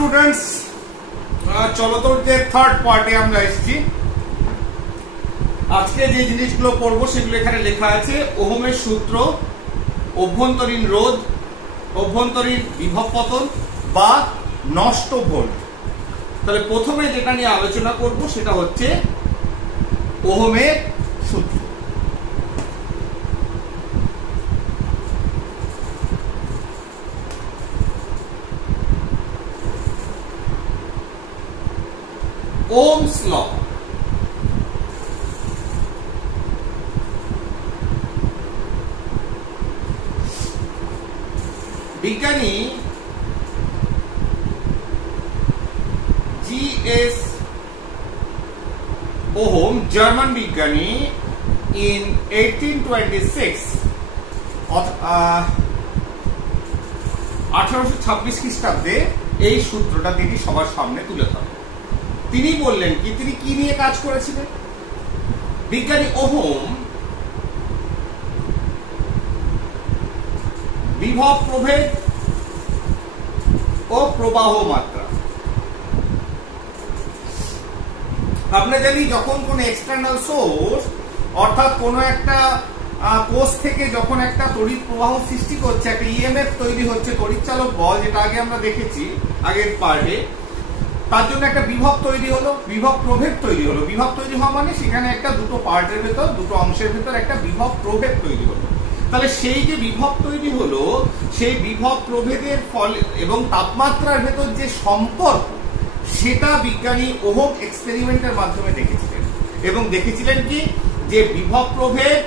Students, চলতন্ত্রের third পার্টে আমরা এসেছি। আজকে যে জিনিসগুলো পড়বো সেগুলো এখানে লেখা আছে। ওহমের সূত্র, অভ্যন্তরীণ রোধ, অভ্যন্তরীণ বিভব পতন বা নষ্ট ভোল্ট। তাহলে প্রথমে যেটা নিয়ে আলোচনা করব সেটা হচ্ছে ওহমের সূত্র। Ohm's law. বিজ্ঞানী জি.এস. ওহম, জার্মান বিজ্ঞানী, ইন 1826 1826 খ্রিস্টাব্দে এই সূত্রটা তিনি সবার সামনে তুলে ধরেন। তিনি বললেন কি, তিনি কি নিয়ে কাজ করেছিলেন? বিজ্ঞানী ওহম বিভব প্রভেদ ও প্রবাহ মাত্রা। আমরা জানি যখন কোন এক্সটার্নাল সোর্স অর্থাৎ কোন একটা কোষ থেকে যখন একটা তড়িৎ প্রবাহ সৃষ্টি করছে, একটা ইএমএফ তৈরি হচ্ছে, তড়িৎ চালক বল, যেটা আগে আমরা দেখেছি আগের পার্টে, তার জন্য একটা বিভব তৈরি হলো, বিভব প্রভেদ তৈরি হলো। বিভব তৈরি হওয়া মানে সেখানে একটা দুটো পার্টের ভেতর, দুটো অংশের ভেতর একটা বিভব প্রভেদ তৈরি হলো। তাহলে সেই যে বিভব তৈরি হলো, সেই বিভব প্রভেদের ফলে এবং তাপমাত্রার ভেতর যে সম্পর্ক, সেটা বিজ্ঞানী ওহম এক্সপেরিমেন্টের মাধ্যমে দেখেছিলেন। এবং দেখেছিলেন কি, যে বিভব প্রভেদ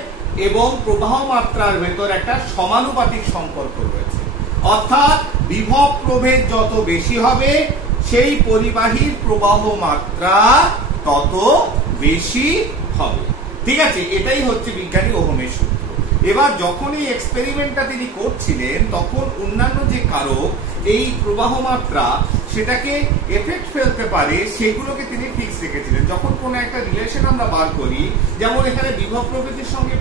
এবং প্রবাহ মাত্রার ভেতর একটা সমানুপাতিক সম্পর্ক রয়েছে। অর্থাৎ বিভব প্রভেদ যত বেশি হবে, সেই পরিবাহীর প্রবাহ মাত্রা তত বেশি হবে। ঠিক আছে, এটাই হচ্ছে বিজ্ঞানী ওহমের সূত্র। এবার যখন এই এক্সপেরিমেন্টটা তিনি করছিলেন, তখন অন্যান্য যে কারক এই প্রবাহ মাত্রা সেটাকে এফেক্ট ফেলতে পারে, সেগুলোকে তিনি ফিক্স রেখেছিলেন। যখন কোনো একটা রিলেশন আমরা বার করি, যেমন এখানে বিভব প্রভেদের সঙ্গে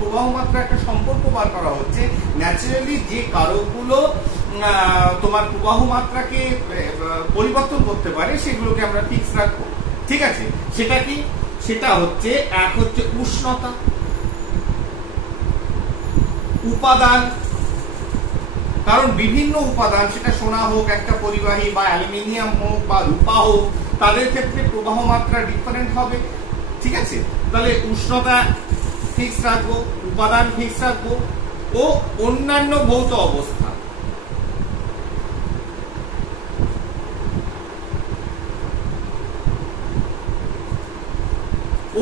প্রবাহ মাত্রা একটা সম্পর্ক বার করা হচ্ছে, ন্যাচারালি যে কারকগুলো তোমার প্রবাহ মাত্রাকে পরিবর্তন করতে পারে, সেগুলোকে আমরা ফিক্স রাখবো। ঠিক আছে, সেটা কি? সেটা হচ্ছে, এক হচ্ছে উষ্ণতা, উপাদান, কারণ বিভিন্ন উপাদান, সেটা সোনা হোক একটা পরিবাহী, বা অ্যালুমিনিয়াম হোক বা রূপা হোক, তাদের ক্ষেত্রে প্রবাহ মাত্রা ডিফারেন্ট হবে। ঠিক আছে, তাহলে উষ্ণতা ফিক্স রাখবো, উপাদান ফিক্স রাখবো, ও অন্যান্য ভৌত অবস্থা।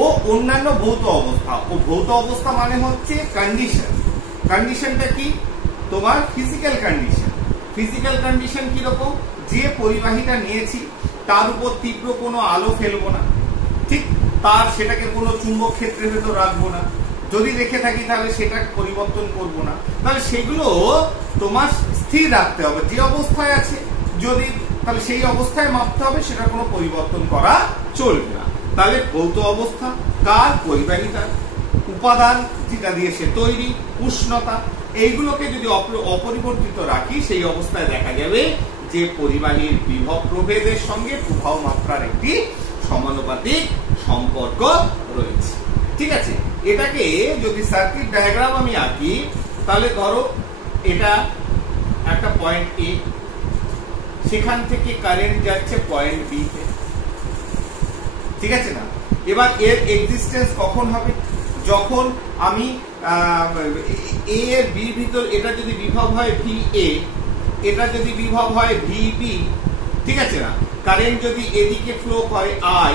ও অন্যান্য ভৌত অবস্থা। ও ভৌত অবস্থা মানে হচ্ছে কন্ডিশন। কন্ডিশনটা কি? তোমার ফিজিক্যাল কন্ডিশন। ফিজিক্যাল কন্ডিশন কিরকম? যে পরিবাহীটা নিয়েছি তার উপর তীব্র কোনো আলো ফেলবো না, ঠিক, তার সেটাকে কোনো চুম্বক ক্ষেত্রের ভেতর রাখবো না, যদি রেখে থাকি তাহলে সেটা পরিবর্তন করব না। তাহলে সেগুলো তোমার স্থির রাখতে হবে, যে অবস্থায় আছে যদি, তাহলে সেই অবস্থায় মাপতে হবে, সেটা কোনো পরিবর্তন করা চলবে না। তাহলে ভৌত অবস্থা কার? পরিবাহীটার। উপাদান যেটা দিয়ে সে তৈরি, উষ্ণতা, এইগুলোকে যদি অপরিবর্তিত রাখি, সেই অবস্থায় দেখা যাবে যে পরিবাহীর বিভব প্রভেদের সঙ্গে প্রবাহ মাত্রার একটি সমানুপাতিক সম্পর্ক রয়েছে। ঠিক আছে, এটাকে যদি সার্কিট ডায়াগ্রাম আমি আঁকি, তাহলে ধরো এটা একটা পয়েন্ট এ, সেখান থেকে কারেন্ট যাচ্ছে পয়েন্ট বি তে। ঠিক আছে না? এবার এর এক্সিস্টেন্স কখন হবে? যখন আমি এ এর বি ভিতর, এটা যদি বিভব হয় ভি এ, এটা যদি বিভব হয় ভি বি, ঠিক আছে না, কারেন্ট যদি এদিকে ফ্লো করে আই,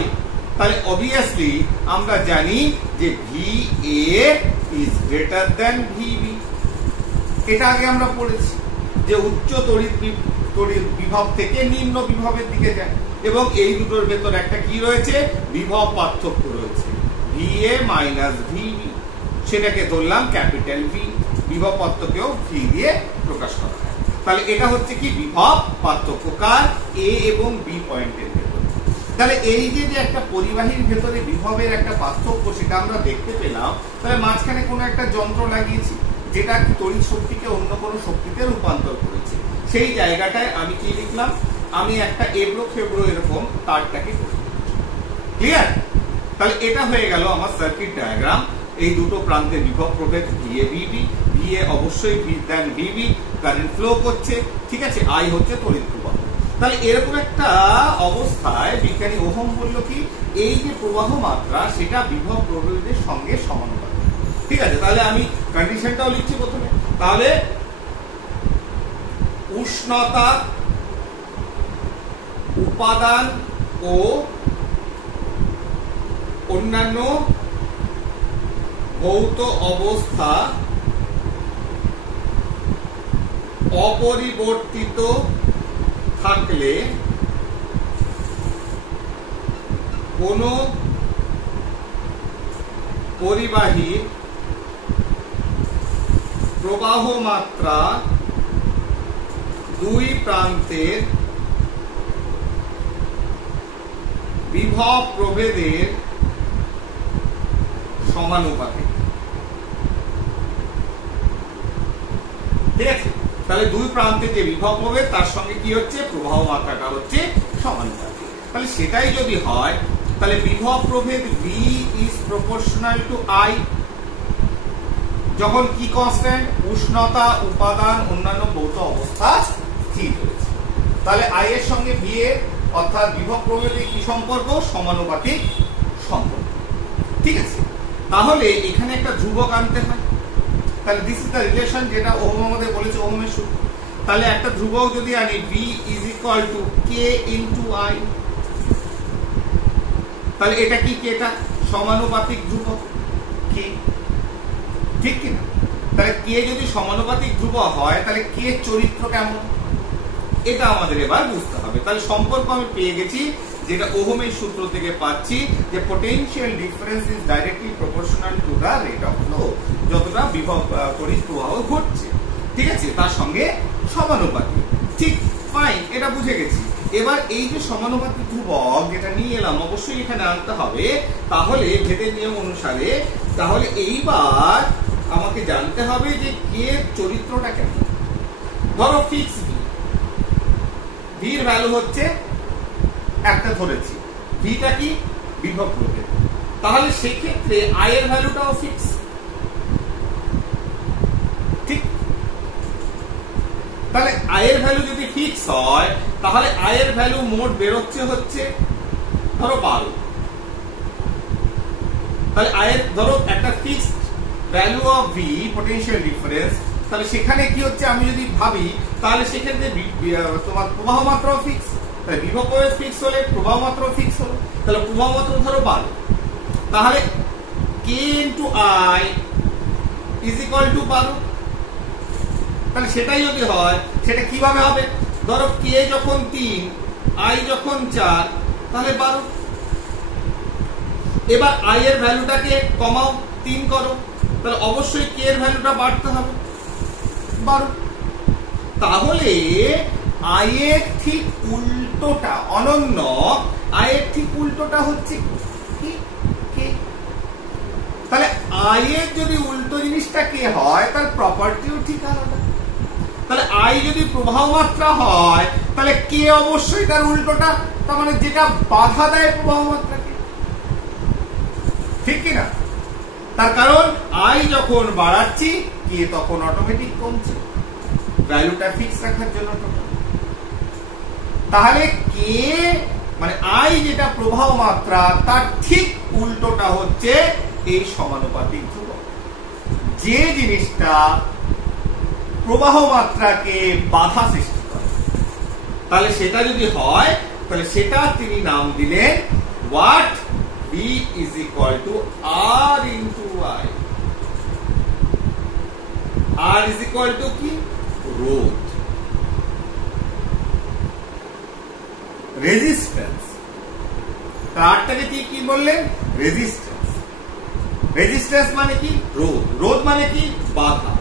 তাহলে অবভিয়াসলি আমরা জানি যে V A is greater than V B. এটা আগে আমরা পড়েছি যে উচ্চ তড়িৎ বিভব থেকে নিম্ন বিভবের দিকে যায়, এবং এই দুটোর ভেতর একটা কি রয়েছে? বিভব পার্থক্য রয়েছে, V A minus V B. সেটাকে ধরলাম ক্যাপিটাল ভি। বিভব পার্থক্যকেও ভি দিয়ে প্রকাশ করা হয়। তাহলে এটা হচ্ছে কি? বিভব পার্থক্য কার? এ এবং বি পয়েন্টের ভেতরে। তাহলে এই যে একটা পরিবাহীর ভেতরে বিভবের একটা পার্থক্য, সেটা আমরা দেখতে পেলাম। তাহলে মাঝখানে কোনো একটা যন্ত্র লাগিয়েছি, যেটা তড়িৎ শক্তিকে অন্য কোনো শক্তিতে রূপান্তর করেছে। সেই জায়গাটায় আমি কি লিখলাম? আমি একটা এবড়ো খেবড়ো এরকম তারটাকে করি। ক্লিয়ার? তাহলে এটা হয়ে গেল আমার সার্কিট ডায়াগ্রাম। এই দুটো প্রান্তের বিভব প্রভেদ VA VB, VA অবশ্যই দেন VB, কারেন্ট ফ্লো করছে, ঠিক আছে, I হচ্ছে তড়িৎ প্রবাহ। তাহলে এরকম একটা অবস্থায় বিজ্ঞানী ওহম বলল কি, এই যে প্রবাহ মাত্রা সেটা বিভব প্রভেদের সঙ্গে সমানুপাতিক। ঠিক আছে, তাহলে আমি কন্ডিশনটাও লিখছি প্রথমে। তাহলে উষ্ণতা, উপাদান ও অন্যান্য ভৌত অবস্থা অপরিবর্তিত থাকলে কোন পরিবাহীর প্রবাহ মাত্রা দুই প্রান্তের বিভব প্রভেদের সমানুপাতিক। ঠিক আছে, তাহলে দুই প্রান্তে যে বিভব প্রভেদ তার সঙ্গে কি হচ্ছে, প্রবাহ মাত্রাটা হচ্ছে সমানুপাতিক। তাহলে সেটাই যদি হয় তাহলে বিভব প্রভেদ V is proportional to I, যখন কি কনস্ট্যান্ট, উষ্ণতা, উপাদান, অন্যান্য ভৌত অবস্থা স্থির রয়েছে। তাহলে I এর সঙ্গে V এর অর্থাৎ বিভব প্রভেদের কি সম্পর্ক, সমানুপাতিক সম্পর্ক। ঠিক আছে, তাহলে এখানে একটা ধ্রুবক আনতে হয়। তাহলে দিস ইজ দ্য রিলেশন যেটা ওহম আমাদের বলেছে ওহমের সূত্র। তাহলে একটা ধ্রুবক যদি আনি V is equal to K into I, তাহলে এটা কি, এটা সমানুপাতিক ধ্রুবক K, ঠিক কিনা? তাহলে K যদি সমানুপাতিক ধ্রুবক হয় তাহলে K চরিত্র কেমন, এটা আমাদের এবার বুঝতে হবে। তাহলে সম্পর্ক আমি পেয়ে গেছি যেটা ওহমের সূত্র থেকে পাচ্ছি, যে potential difference is directly proportional to the rate of flow, যতটা বিভব তড়িৎ প্রবাহ ঘটছে, ঠিক আছে, তার সঙ্গে সমানুপাতিক। ঠিক, ফাইন, এটা বুঝে গেছি। এবার এই যে সমানুপাতিক ধ্রুবক যেটা নিয়ে এলাম অবশ্যই এখানে আনতে হবে। তাহলে ভেদের নিয়ম অনুসারে তাহলে এইবার আমাকে জানতে হবে যে কে চরিত্রটা কেমন। ধরো ফিক্স V এর ভ্যালু হচ্ছে একটা ধরেছি, ভিটা কি, বিভব প্রভেদ। তাহলে সেক্ষেত্রে I এর ভ্যালুটাও ফিক্স, ঠিক? তাহলে I এর ভ্যালু যদি ফিক্স হয় তাহলে I এর ভ্যালু মোট বেরোচ্ছে হচ্ছে ধরো 12। তাহলে I এর ধরো একটা fixed value of V potential difference, তাহলে সেখানে কি হচ্ছে আমি যদি ভাবি তাহলে সেক্ষেত্রে তোমার প্রবাহ মাত্রাও ফিক্স। তাহলে বিভব প্রভেদ ফিক্স হলে প্রবাহ মাত্রাও ফিক্স হলো। তাহলে প্রবাহ মাত্রা ধরো 12, তাহলে K into I is equal to 12। তাহলে সেটাই যদি হয় সেটা কিভাবে হবে, ধরো K যখন 3, I যখন 4, তাহলে 12। এবার I এর ভ্যালুটাকে কমাও, 3 করো, তাহলে অবশ্যই K এর ভ্যালুটা বাড়তে হবে 12। তাহলে I এর ঠিক উল্টোটা, অনন্য I এর ঠিক উল্টোটা হচ্ছে কি, K। তাহলে I এর যদি উল্টো জিনিসটা K হয় তার প্রপার্টিও ঠিক আলাদা। তাহলে I যদি প্রবাহ মাত্রা হয় তাহলে K অবশ্যই তার উল্টোটা, তার মানে যেটা বাধা দেয় প্রবাহ মাত্রাকে, ঠিক কিনা? তার কারণ I যখন বাড়াচ্ছি K তখন অটোমেটিক কমছে, ভ্যালুটা ফিক্স রাখার জন্য। তাহলে K মানে I যেটা প্রবাহ মাত্রা তার ঠিক উল্টোটা হচ্ছে এই সমানুপাতিক ধ্রুবক, যে জিনিসটা প্রবাহ মাত্রাকে বাধা সৃষ্টি করে। তাহলে সেটা যদি হয় তাহলে সেটা তিনি নাম দিলেন what, V is equal to R into I। R is equal to কি, রোধ, রেজিস্ট্যান্স। তারটাকে কি বললেন, রেজিস্ট্যান্স। রেজিস্ট্যান্স মানে কি, রোধ। রোধ মানে কি, বাধা।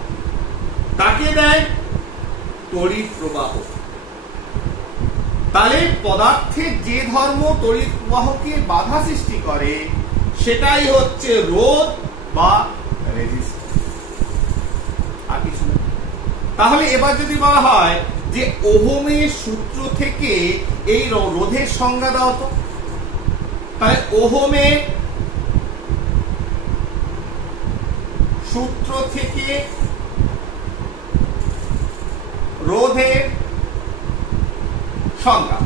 তাকে দেয় তড়িৎ প্রবাহ। তাহলে পদার্থের যে ধর্ম তড়িৎ প্রবাহকে বাধা সৃষ্টি করে সেটাই হচ্ছে রোধ বা রেজিস্ট্যান্স, আর কিছু না। তাহলে এবার যদি বলা হয় যে ওহমের সূত্র থেকে এই রোধের সংজ্ঞা দাও তো। তাহলে ওহমের সূত্র থেকে রোধের সংজ্ঞা,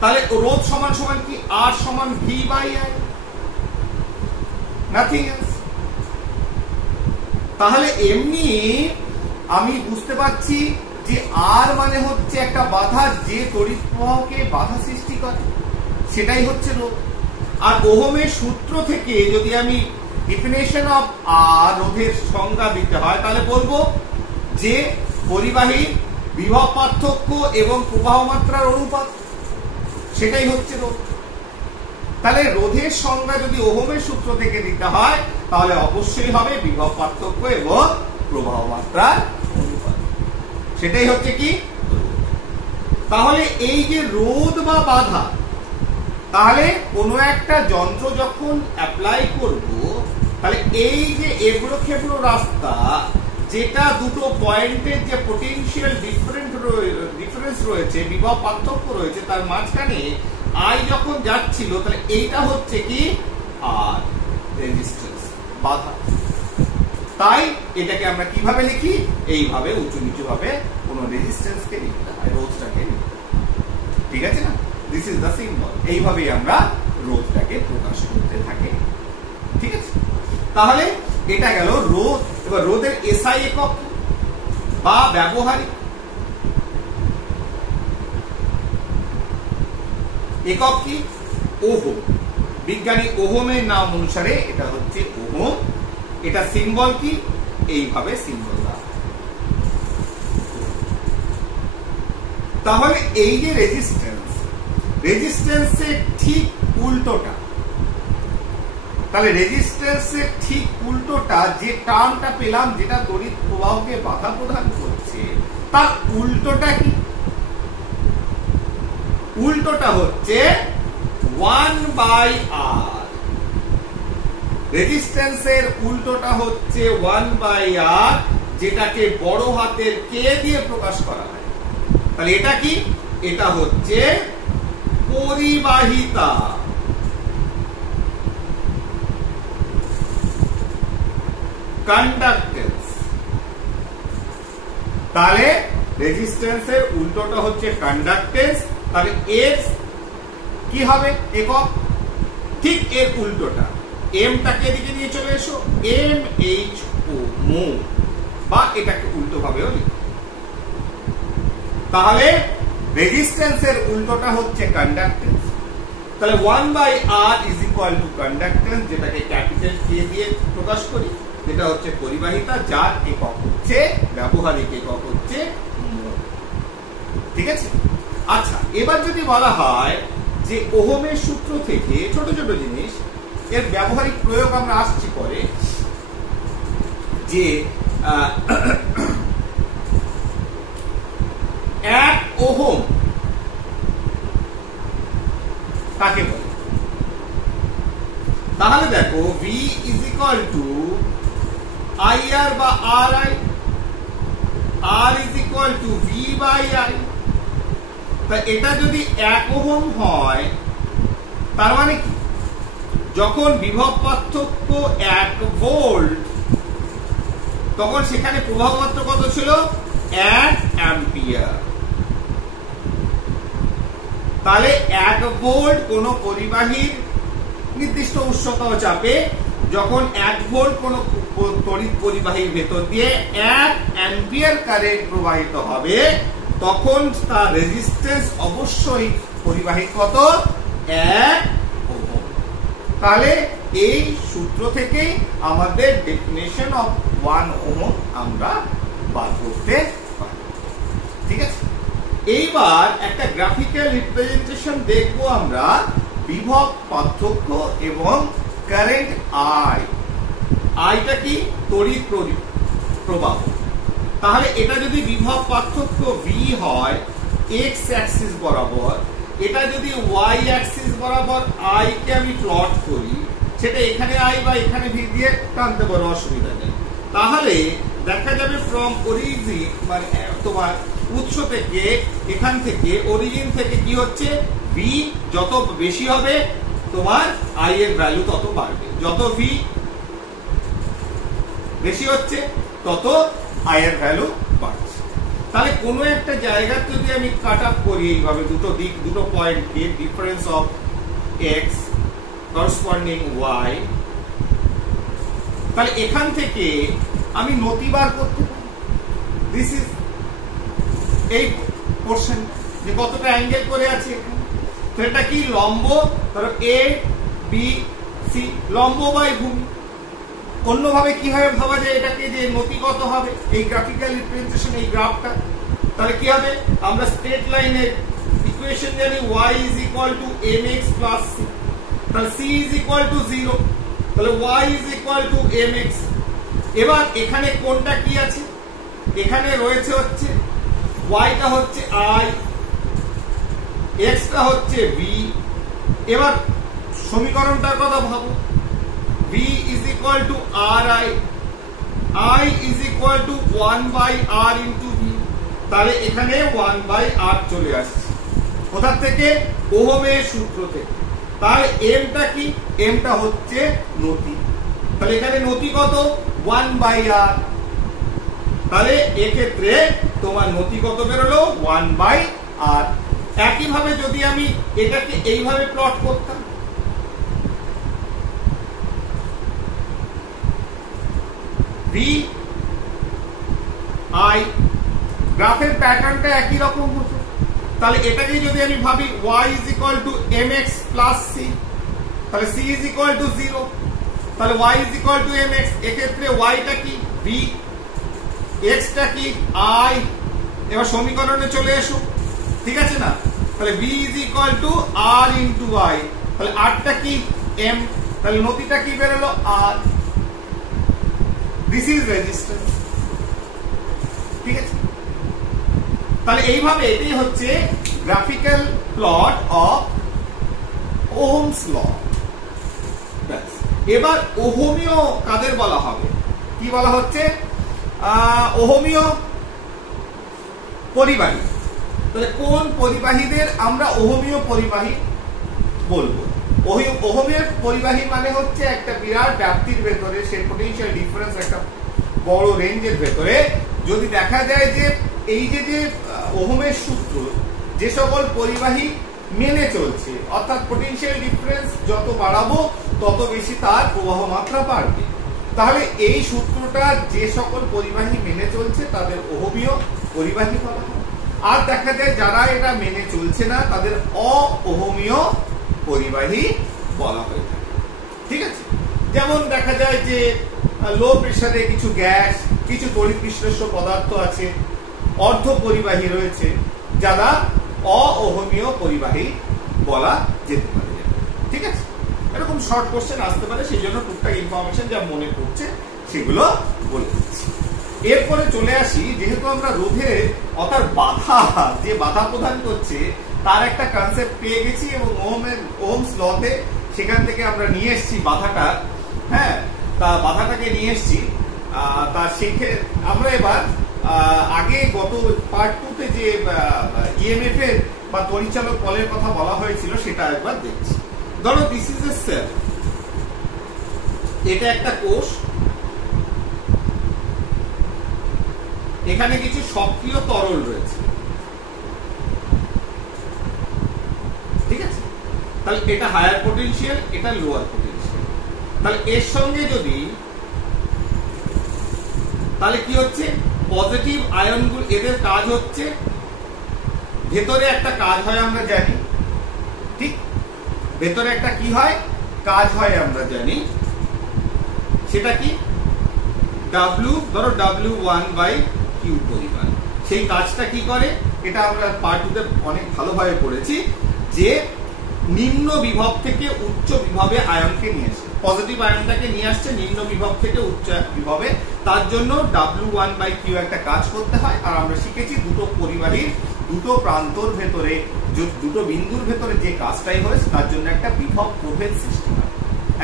তাহলে রোধ সমান সমান কি? আর সমান V by I, nothing else. তাহলে এমনি আমি বুঝতে পারছি যে আর মানে হচ্ছে একটা বাধা, যে তড়িৎ প্রবাহকে বাধা সৃষ্টি করে, সেটাই হচ্ছে রোধ। আর ওহমের সূত্র থেকে যদি আমি ডেফিনেশন অফ আর রোধের সংজ্ঞা দিতে হয়, তাহলে বলবো যে পরিবাহীর বিভব পার্থক্য এবং প্রবাহ মাত্রার অনুপাত, সেটাই হচ্ছে রোধ। তাহলে রোধের সংজ্ঞা যদি ওহমের সূত্র থেকে দিতে হয়, তাহলে অবশ্যই হবে বিভব পার্থক্য এবং প্রবাহ মাত্রার অনুপাত, সেটাই হচ্ছে কি রোধ। তাহলে এই যে রোধ বা বাধা, তাহলে কোনো একটা যন্ত্র যখন অ্যাপ্লাই করব, তাহলে এই যে এবড়ো খেবড়ো রাস্তা, যেটা দুটো পয়েন্টের যে পোটেনশিয়াল ডিফারেন্স রয়েছে, বিভব পার্থক্য রয়েছে, তার মাঝখানে আই যখন যাচ্ছিল, তাহলে এইটা হচ্ছে কি আর রেজিস্ট্যান্স, বাধা। তাই এটাকে আমরা কিভাবে লিখি? এইভাবে উঁচু নিচু ভাবে কোন রেজিস্ট্যান্সকে লিখতে হয়, রোধটাকে লিখতে হয়। ঠিক আছে না? This is the symbol. এইভাবেই আমরা রোধটাকে প্রকাশ করতে থাকি। ঠিক আছে? তাহলে এটা গেল রোধ। এবার রোধের এসআই একক বা ব্যবহারিক একক কি? ওহম। বিজ্ঞানী ওহমের নাম অনুসারে এটা হচ্ছে ওহম। এটা সিম্বল কি? এইভাবে সিম্বল দেওয়া। তাহলে এই যে রেজিস্ট্যান্সের ঠিক উল্টোটা, তাহলে রেজিস্ট্যান্সের ঠিক উল্টোটা যে টার্মটা পেলাম, যেটা তড়িৎ প্রবাহকে বাধা প্রদান করছে, তার উল্টোটা কি? উল্টোটা হচ্ছে 1/r। রেজিস্ট্যান্সের উল্টোটা হচ্ছে 1/r, যেটাকে বড় হাতের কে দিয়ে প্রকাশ করা হয়। তাহলে এটা কি? এটা হচ্ছে পরিবাহিতা। কন্ডাক্টেন্স। তাহলে রেজিস্ট্যান্সের উল্টোটা হচ্ছে কন্ডাক্টেন্স। তাহলে এর কি হবে? একক। ঠিক এর উল্টোটা, এমটাকে এদিকে নিয়ে চলে এসো, MHO, মো, বা এটাকে উল্টো ভাবেও লিখো। তাহলে রেজিস্ট্যান্সের উল্টোটা হচ্ছে কন্ডাক্টেন্স। তাহলে 1/r is equal two conductance, যেটাকে ক্যাপিটাল কে দিয়ে প্রকাশ করি, যেটা হচ্ছে পরিবাহিতা, যার একক হচ্ছে, ব্যবহারিক একক হচ্ছে মো। ঠিক আছে? আচ্ছা, এবার যদি বলা হয় যে ওহমের সূত্র থেকে ছোট ছোট জিনিস, এর ব্যবহারিক প্রয়োগ আমরা আসছি পরে, যে 1 ওহম কাকে বলে? তাহলে দেখো, V is equal to IR বা RI, R is equal to V by I। তা এটা যদি 1 ওহম হয়, তার মানে কি? যখন বিভব পার্থক্য 1 ভোল্ট, তখন সেখানে প্রবাহ মাত্রা কত ছিল? 1 অ্যাম্পিয়ার। তাহলে 1 ভোল্ট কোন পরিবাহীর নির্দিষ্ট উষ্ণতা ও চাপে, যখন 1 ভোল্ট কোন তড়িৎ পরিবাহীর ভেতর দিয়ে 1 অ্যাম্পিয়ার কারেন্ট প্রবাহিত হবে, তখন তার রেজিস্ট্যান্স অবশ্যই পরিবাহী কত? 1 ওহম। তাহলে এই সূত্র থেকে আমাদের ডেফিনেশন অফ 1 ওহম আমরা বার করতে পারি। ঠিক আছে? এইবার একটা গ্রাফিক্যাল রিপ্রেজেন্টেশন দেখবো আমরা বিভব পার্থক্য এবং কারেন্ট আই। আইটা কি? তড়িৎ প্রবাহ। তাহলে এটা যদি বিভব পার্থক্য V হয় এক্স অ্যাক্সিস বরাবর, এটা যদি ওয়াই অ্যাক্সিস বরাবর আই কে আমি প্লট করি, সেটা এখানে আই বা এখানে ভি দিয়ে টানতে পারো, অসুবিধা নেই। তাহলে দেখা যাবে ফ্রম অরিজিন, মানে তোমার উৎস থেকে এখান থেকে অরিজিন থেকে কি হচ্ছে ভি যত বেশি হবে তোমার আই এর ভ্যালু তত বাড়বে, যত ভি বেশি হচ্ছে তত আই এর ভ্যালু বাড়ছে। তাহলে কোন একটা জায়গা যদি আমি কাট আপ করি এইভাবে দুটো দিক দুটো পয়েন্টকে difference of x corresponding y, তাহলে এখান থেকে আমি নতি বার করতে পারি। দিস ইজ এই পোরশন যে কতটা অ্যাঙ্গেল করে আছে এখানে, তো এটা কি লম্ব, ধরো এ বি সি, লম্ব বাই ভূমি। অন্যভাবে কিভাবে ভাবা যায় এটাকে যে নতি কত হবে এই গ্রাফিক্যাল রিপ্রেজেন্টেশন এই গ্রাফটা, তাহলে কি হবে আমরা স্ট্রেট লাইনের ইকুয়েশন জানি y is equal to mx plus c, তাহলে c is equal to 0, তাহলে y is equal to mx। এবার এখানে কোনটা কি আছে, এখানে রয়েছে হচ্ছে y টা হচ্ছে i, x টা হচ্ছে v। এবার সমীকরণটার কথা ভাবো, v is equal to ri, I is equal to 1 by r into v, তাহলে এখানে 1 by r চলে আসছে কোথা থেকে, ওহমের সূত্র থেকে। তাহলে m টা কি, m টা হচ্ছে নতি, তাহলে এখানে নতি কত 1 by r, তাহলে এক্ষেত্রে তোমার নতি কত বেরোলো 1 by r। একইভাবে যদি আমি এটাকে এইভাবে প্লট করতাম, ভি আই, গ্রাফের প্যাটার্নটা একই রকম হতো। তাহলে এটাকে যদি আমি ভাবি y is equal to mx plus c, তাহলে c is equal to 0, তাহলে y is equal to mx, এক্ষেত্রে y টা কি v, x টা কি i। এবার সমীকরণে চলে এসো, ঠিক আছে না, তাহলে v is equal to r into i, তাহলে r টা কি m, তাহলে নতিটা কি বেরোলো r। দিস ইজ রেজিস্ট্যান্স, ঠিক আছে। তাহলে এইভাবে এটাই হচ্ছে graphical plot of Ohm's law. এবার ওহমীয় কাদের বলা হবে, কি বলা হচ্ছে, ওহমীয় পরিবাহী। তাহলে কোন পরিবাহীদের আমরা ওহমীয় পরিবাহী বলবো। ওহমের পরিবাহী মানে হচ্ছে একটা বিরাট ব্যাপ্তির ভেতরে সেই পটেনশিয়াল ডিফারেন্স একটা বড় রেঞ্জের ভেতরে যদি দেখা যায় যে এই যে ওহমের সূত্র যে সকল পরিবাহী মেনে চলছে, অর্থাৎ পটেনশিয়াল ডিফারেন্স যত বাড়াবো তত বেশি তার প্রবাহ মাত্রা বাড়বে, তাহলে এই সূত্রটা যে সকল পরিবাহী মেনে চলছে তাদের ওহমীয় পরিবাহী বলা হয়। আর দেখা যায় যারা এটা মেনে চলছে না তাদের অওহমীয় পরিবাহী বলা হয়ে থাকে, ঠিক আছে। যেমন দেখা যায় যে লো প্রেসারে কিছু গ্যাস, কিছু তড়িৎ বিশ্লেষ্য পদার্থ আছে, অর্ধ পরিবাহী রয়েছে, যারা অওহমীয় পরিবাহী বলা যেতে পারে, ঠিক আছে। এরকম শর্ট কোশ্চেন আসতে পারে, সেই জন্য টুকটাক ইনফরমেশন যা মনে পড়ছে সেগুলো বলে দিচ্ছি। এরপরে চলে আসি, যেহেতু আমরা রোধের অর্থাৎ বাধা যে বাধা প্রদান করছে তার একটা কনসেপ্ট পেয়ে গেছি এবং ওহমস লতে সেখান থেকে আমরা নিয়ে এসেছি বাধাটা, হ্যাঁ, তা বাধাটাকে নিয়ে এসেছি। তা শিখে আমরা এবার আগে গত পার্ট 2 তে যে ইএমএফ এর বা পরিচালক বলের কথা বলা হয়েছিল সেটা একবার দেখছি। ধরো দিস ইজ এ সেল, এটা একটা কোষ, এখানে কিছু সক্রিয় তরল রয়েছে, ঠিক আছে। তাহলে এটা হায়ার পটেনশিয়াল, এটা লোয়ার পটেনশিয়াল। তাহলে এর সঙ্গে যদি তাহলে কি হচ্ছে, পজিটিভ আয়নগুলো এদের কাজ হচ্ছে, ভেতরে একটা কাজ হয় আমরা জানি, ঠিক, ভেতরে একটা কি হয় কাজ হয় আমরা জানি, সেটা কি W, ধরো W1/Q পরিমাণ। সেই কাজটা কি করে, এটা আমরা পার্ট 2 তে অনেক ভালোভাবে পড়েছি, যে নিম্ন বিভব থেকে উচ্চ বিভবে আয়নকে নিয়ে আসে, পজিটিভ আয়নটাকে নিয়ে আসছে নিম্ন বিভব থেকে উচ্চ বিভবে, তার জন্য W1/Q একটা কাজ করতে হয়। আর আমরা শিখেছি দুটো পরিবাহীর দুটো প্রান্তর ভেতরে, দুটো বিন্দুর ভেতরে যে কাজটাই হয় তার জন্য একটা বিভব প্রভেদ সৃষ্টি হয়,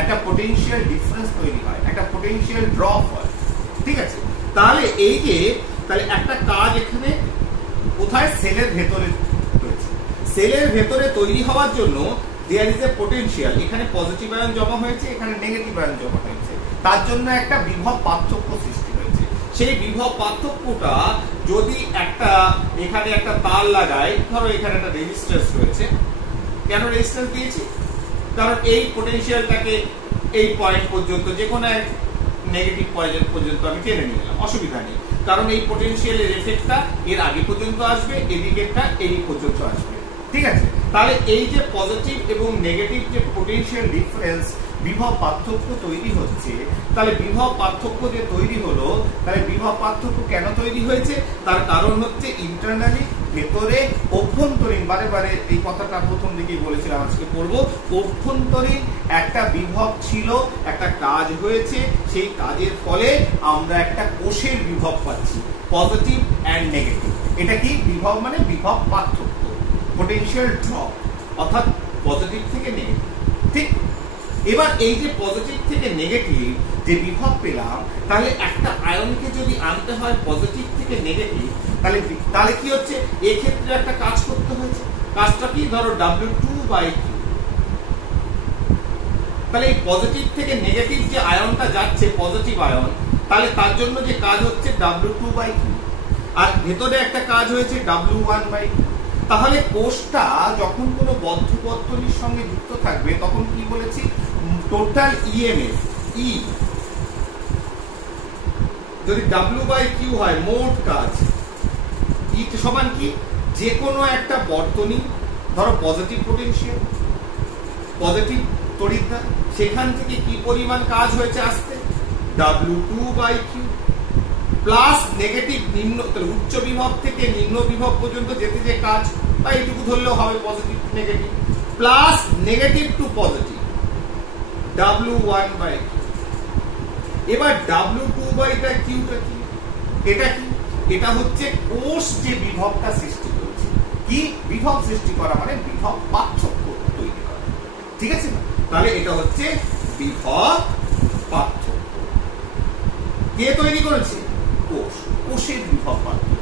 একটা পটেনশিয়াল ডিফারেন্স তৈরি হয়, একটা পটেনশিয়াল ড্রপ হয়, ঠিক আছে। তাহলে এই যে তাহলে একটা কাজ এখানে কোথায়? সেলের ভেতরে রয়েছে। সেলের ভেতরে তৈরি হওয়ার জন্য দেয়ার ইজ এ পোটেনশিয়াল, এখানে পজিটিভ আয়ন জমা হয়েছে, এখানে নেগেটিভ আয়ন জমা হয়েছে, তার জন্য একটা বিভব পার্থক্য সৃষ্টি হয়েছে। সেই বিভব পার্থক্যটা যদি এখানে একটা তার লাগাই, ধরো এখানে একটা রেজিস্ট্যান্স রয়েছে, কেন রেজিস্ট্যান্স দিয়েছি? কারণ এই পোটেনশিয়ালটাকে এই পয়েন্ট পর্যন্ত, যে কোনো এক নেগেটিভ পয়েন্ট পর্যন্ত আমি টেনে নিলাম, অসুবিধা নেই, কারণ এই পোটেনশিয়ালের এফেক্টটা এর আগে পর্যন্ত আসবে, এদিকেরটা এই পর্যন্ত আসবে। ঠিক আছে, তাহলে এই যে পজিটিভ এবং নেগেটিভ যে পোটেনশিয়াল ডিফারেন্স, বিভব পার্থক্য তৈরি হচ্ছে, তাহলে বিভব পার্থক্য যে তৈরি হলো, তাহলে বিভব পার্থক্য কেন তৈরি হয়েছে? তার কারণ হচ্ছে ইন্টারনালি, ভেতরে অভ্যন্তরীণ, বারে বারে এই কথাটা প্রথম দিকেই বলেছিলাম, আজকে পড়ব, অভ্যন্তরীণ একটা বিভব ছিল, একটা কাজ হয়েছে, সেই কাজের ফলে আমরা একটা কোষের বিভব পাচ্ছি, পজিটিভ অ্যান্ড নেগেটিভ। এটা কি? বিভব মানে বিভব পার্থক্য, পোটেনশিয়াল ড্রপ, অর্থাৎ পজিটিভ থেকে নেগেটিভ। ঠিক, এবার এই যে পজিটিভ থেকে নেগেটিভ যে বিভব পেলাম, তাহলে একটা আয়নকে যদি আনতে হয় পজিটিভ থেকে নেগেটিভ, তাহলে কি হচ্ছে? এক্ষেত্রে একটা কাজ করতে হয়েছে। কাজটা কি? ধরো W2/Q। তাহলে এই পজিটিভ থেকে নেগেটিভ যে আয়নটা যাচ্ছে, পজিটিভ আয়ন, তাহলে তার জন্য যে কাজ হচ্ছে W2/Q, আর ভেতরে একটা কাজ হয়েছে W1/Q। তাহলে কোষটা যখন কোনো বদ্ধ বর্তনীর সঙ্গে যুক্ত থাকবে, তখন কি বলেছি? টোটাল ইএমএফ ই যদি W/Q হয়, মোট কাজ ই সমান কি? যে কোনো একটা বর্তনী, ধরো পজিটিভ পোটেনশিয়াল, পজিটিভ তড়িৎদ্বার, সেখান থেকে কি পরিমাণ কাজ হয়েছে আসতে? W2/Q প্লাস নেগেটিভ নিম্ন, উচ্চ বিভব থেকে নিম্ন বিভব পর্যন্ত যেতে যে কাজ, বা এইটুকু ধরলেও হবে, positive negative, plus negative to positive W1/Q। এবার W2/Q কি? এটা কি? এটা হচ্ছে কোষ যে বিভবটা সৃষ্টি করেছে। কি বিভব সৃষ্টি করা? মানে বিভব পার্থক্য তৈরি করা। ঠিক আছে না? তাহলে এটা হচ্ছে বিভব পার্থক্য। কে তৈরি করেছে? কোষ, কোষের বিভব পার্থক্য।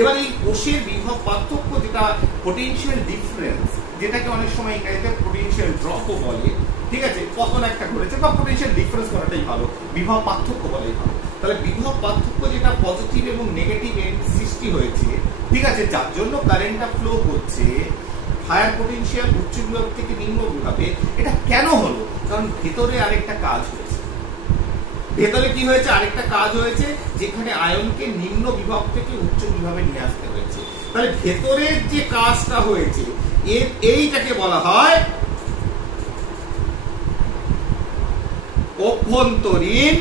এবার এই কোষের বিভব পার্থক্য, যেটা পোটেনশিয়াল ডিফারেন্স, যেটাকে অনেক সময় ইংরেজিতে পোটেনশিয়াল ড্রপও বলে, ঠিক আছে, পতন একটা ঘটেছে, বা পোটেনশিয়াল ডিফারেন্স করাটাই ভালো, বিভব পার্থক্য বলাই ভালো। তাহলে বিভব পার্থক্য যেটা পজিটিভ এবং নেগেটিভ সৃষ্টি হয়েছে, ঠিক আছে, যার জন্য কারেন্টটা ফ্লো করছে হায়ার পোটেনশিয়াল উচ্চ বিভব থেকে নিম্ন বিভবে, এটা কেন হলো? কারণ ভেতরে আরেকটা কাজ হয়েছে। ভেতরে কি হয়েছে? আরেকটা কাজ হয়েছে, যেখানে আয়নকে নিম্ন বিভব থেকে উচ্চ বিভবে নিয়ে আসতে হয়েছে। তাহলে ভেতরের যে কাজটা হয়েছে, এইটাকে বলা হয় অভ্যন্তরীণ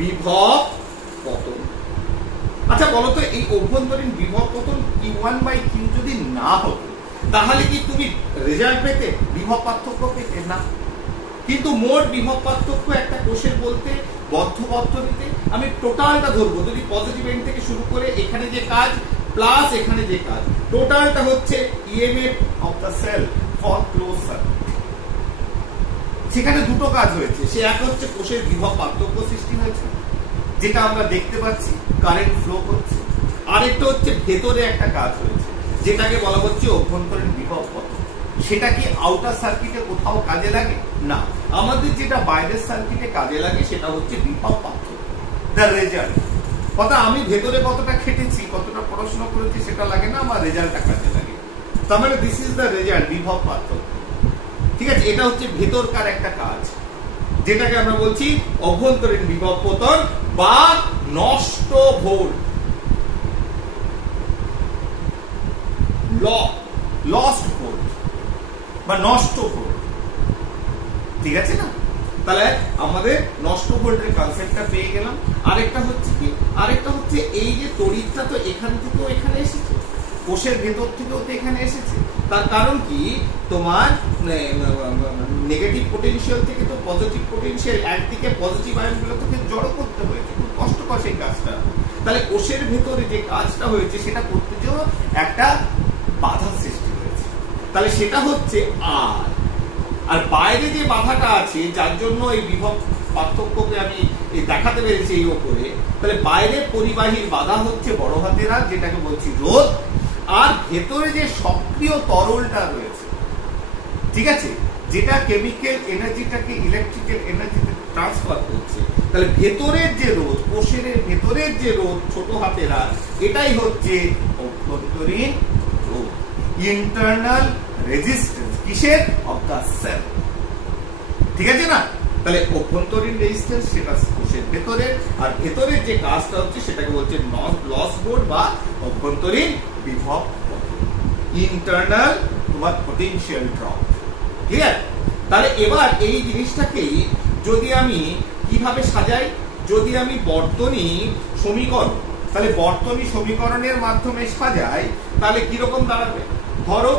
বিভব পতন। আচ্ছা বলতো, এই অভ্যন্তরীণ বিভব পতন Q1/Q যদি না হতো, তাহলে কি তুমি রেজাল্ট পেতে, বিভব পার্থক্য পেতে? না। কিন্তু মোট বিভব পার্থক্য একটা কোষের বলতে, বদ্ধ বর্তনীতে আমি টোটালটা ধরবো, যদি পজিটিভ এন্ড থেকে শুরু করে এখানে যে কাজ প্লাস এখানে যে কাজ, টোটালটা হচ্ছে EMF of the cell for close circuit. সেখানে দুটো কাজ হয়েছে। সে এক হচ্ছে কোষের বিভব পার্থক্য সৃষ্টি হয়েছে, যেটা আমরা দেখতে পাচ্ছি, কারেন্ট ফ্লো করছে। আরেকটা হচ্ছে ভেতরে একটা কাজ হয়েছে, যেটাকে বলা হচ্ছে অভ্যন্তরীণ বিভব পতন। সেটা কি আউটার সার্কিটে কোথাও কাজে লাগে? না। আমাদের যেটা বাইরের সার্কিটে কাজে লাগে, সেটা হচ্ছে বিভব পার্থক্য, দ্য রেজাল্ট। কথা, আমি ভেতরে কতটা খেটেছি, কতটা পড়াশোনা করেছি, সেটা লাগে না, আমার রেজাল্টটা কাজে লাগে। তার মানে দিস ইজ দ্য রেজাল্ট, বিভব পার্থক্য। ঠিক আছে, এটা হচ্ছে ভেতরকার একটা কাজ, যেটাকে আমরা বলছি অভ্যন্তরীণ বিভব পতন বা নষ্ট ভোল্ট, লস্ট ভোল্ট বা নষ্ট ভোল্ট। ঠিক আছে না? তাহলে আমাদের নষ্ট ভোল্টের কনসেপ্টটা পেয়ে গেলাম। আরেকটা হচ্ছে কি? আরেকটা হচ্ছে এই যে তড়িৎটা তো এখান থেকেও এখানে এসেছে, কোষের ভেতর থেকেও তো এখানে এসেছে। তার কারণ কি? তোমার নেগেটিভ পোটেনশিয়াল থেকে তো পজিটিভ পোটেনশিয়াল, একদিকে পজিটিভ আয়নগুলো তোকে জড়ো করতে হয়েছে, খুব কষ্টকর সেই কাজটা। তাহলে কোষের ভেতরে যে কাজটা হয়েছে, সেটা করতে জন্য একটা বাধা সৃষ্টি হয়েছে। তাহলে সেটা হচ্ছে আর বাইরে যে বাধাটা আছে, যার জন্য এই বিভব পার্থক্যকে আমি এই দেখাতে পেরেছি এই ওপরে, তাহলে বাইরের পরিবাহীর বাধা হচ্ছে বড় হাতের আর, যেটাকে বলছি রোধ, আর ভেতরে যে সক্রিয় তরলটা রয়েছে, ঠিক আছে, যেটা কেমিক্যাল এনার্জিটাকে ইলেকট্রিক্যাল এনার্জিতে ট্রান্সফার করছে, তাহলে ভেতরের যে রোধ, কোষের ভেতরের যে রোধ ছোট হাতের আর, এটাই হচ্ছে অভ্যন্তরীণ রোধ, ইন্টারনাল রেজিস্ট্যান্স কিসের? Of the cell. ঠিক আছে না? তাহলে অভ্যন্তরীণ রেজিস্ট্যান্স সেটা কোষের ভেতরে, আর ভেতরের যে কাজটা হচ্ছে সেটাকে বলছে লস বোর্ড বা অভ্যন্তরীণ বিভব, ইন্টারনাল তোমার পটেনশিয়াল ড্রপ। ঠিক আছে? তাহলে এবার এই জিনিসটাকেই যদি আমি কিভাবে সাজাই, যদি আমি বর্তনী সমীকরণ, তাহলে বর্তনী সমীকরণের মাধ্যমে সাজাই, তাহলে কিরকম দাঁড়াবে? ধরো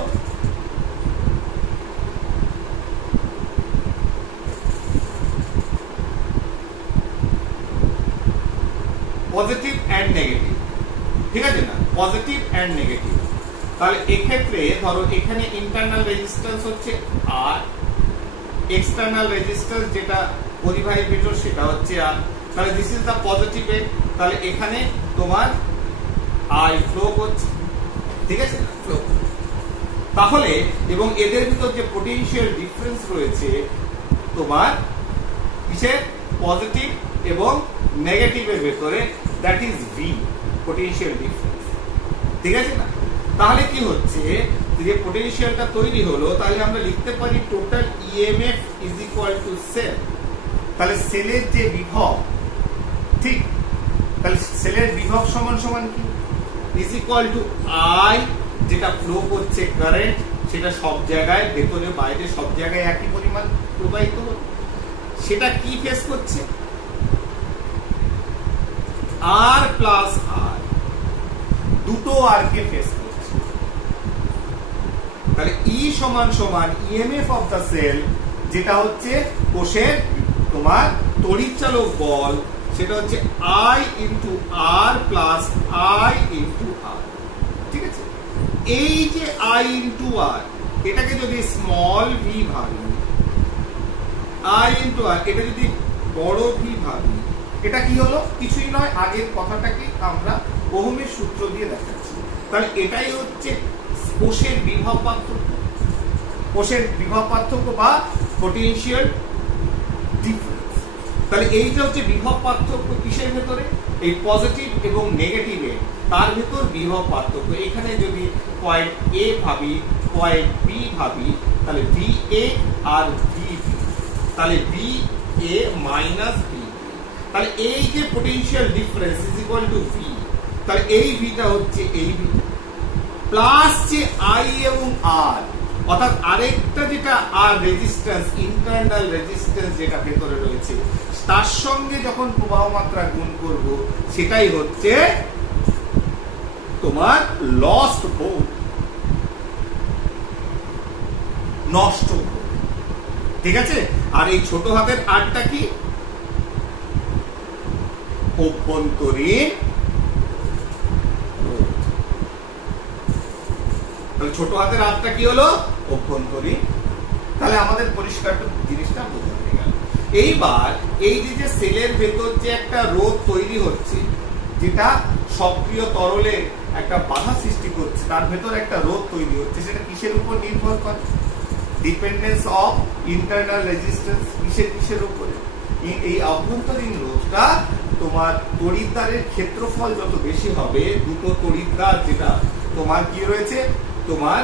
পজিটিভ অ্যান্ড নেগেটিভ, ঠিক আছে না? Positive and negative. তাহলে এক্ষেত্রে ধরো এখানে ইন্টারনাল রেজিস্ট্যান্স হচ্ছে আর, এক্সটার্নাল রেজিস্ট্যান্স যেটা পরিবাহীর ভেতর সেটা হচ্ছে আর। তাহলে this is the positive end, তাহলে এখানে তোমার আই ফ্লো করছে, ঠিক আছে, ফ্লো। তাহলে এবং এদের ভিতর যে পটেনশিয়াল ডিফারেন্স রয়েছে তোমার কিসের? পজিটিভ এবং নেগেটিভের ভেতরে, that is V, potential difference. ঠিক আছে না? তাহলে কি হচ্ছে, যে পটেনশিয়ালটা তৈরি হলো, তাহলে আমরা লিখতে পারি total EMF is equal to cell. তাহলে সেলের যে বিভব, ঠিক, তাহলে সেলের বিভব সমান সমান কি? ইজ ইকুয়াল টু আই, যেটা ফ্লো করছে কারেন্ট, সেটা সব জায়গায় ভেতরে বাইরে সব জায়গায় একই পরিমাণ প্রবাহিত হচ্ছে, সেটা কি ফেস করছে? আর প্লাস আর, দুটো আর কে ফেস করছে। তাহলে ই সমান সমান ইএমএফ অফ দা সেল, যেটা হচ্ছে কোষের তোমার তড়িৎচালক বল, সেটা হচ্ছে I into R plus I into R. ঠিক আছে? এই যে আই ইন্টু আর, এটাকে যদি স্মল ভি ভাবি, আই ইন্টু আর, এটা যদি বড় ভি ভাবি, এটা কি হলো? কিছুই নয়, আগের কথাটাকে আমরা ওহমের সূত্র দিয়ে দেখাচ্ছি। তাহলে এটাই হচ্ছে কোষের বিভব পার্থক্য, কোষের বিভব পার্থক্য বা পটেনশিয়াল ডিফারেন্স। তাহলে এইটা হচ্ছে বিভব পার্থক্য কিসের ভেতরে? এই পজিটিভ এবং নেগেটিভে, তার ভেতর বিভব পার্থক্য। এখানে যদি পয়েন্ট এ ভাবি, পয়েন্ট বি ভাবি, তাহলে ভি এ আর ভি বি, তাহলে ভি এ মাইনাস ভি। তাহলে এই যে potential difference is equal to V, তাহলে এই ভিটা হচ্ছে এই ভি প্লাস যে আই এবং আর, অর্থাৎ আরেকটা যেটা আর রেজিস্ট্যান্স, ইন্টারনাল রেজিস্ট্যান্স যেটা ভেতরে রয়েছে, তার সঙ্গে যখন প্রবাহ মাত্রা গুণ করব, সেটাই হচ্ছে তোমার লস্ট ভোল্ট, নষ্ট ভোল্ট। ঠিক আছে? আর এই ছোট হাতের আরটা কি? অভ্যন্তরীণ রোধ। তাহলে ছোট হাতের আরটা কি হলো? অভ্যন্তরীণ। তাহলে আমাদের পরিষ্কার জিনিসটা বোঝা হয়ে গেল। এইবার এই যে সেলের ভেতর যে একটা রোধ তৈরি হচ্ছে, যেটা সক্রিয় তরলে একটা বাধা সৃষ্টি করছে, তার ভেতর একটা রোধ তৈরি হচ্ছে, সেটা কিসের উপর নির্ভর করে? Dependence of internal resistance. কিসের উপরে? এই অভ্যন্তরীণ রোধটা তোমার তড়িৎদ্বারের ক্ষেত্রফল যত বেশি হবে, দুটো তড়িৎদ্বার যেটা তোমার কি রয়েছে, তোমার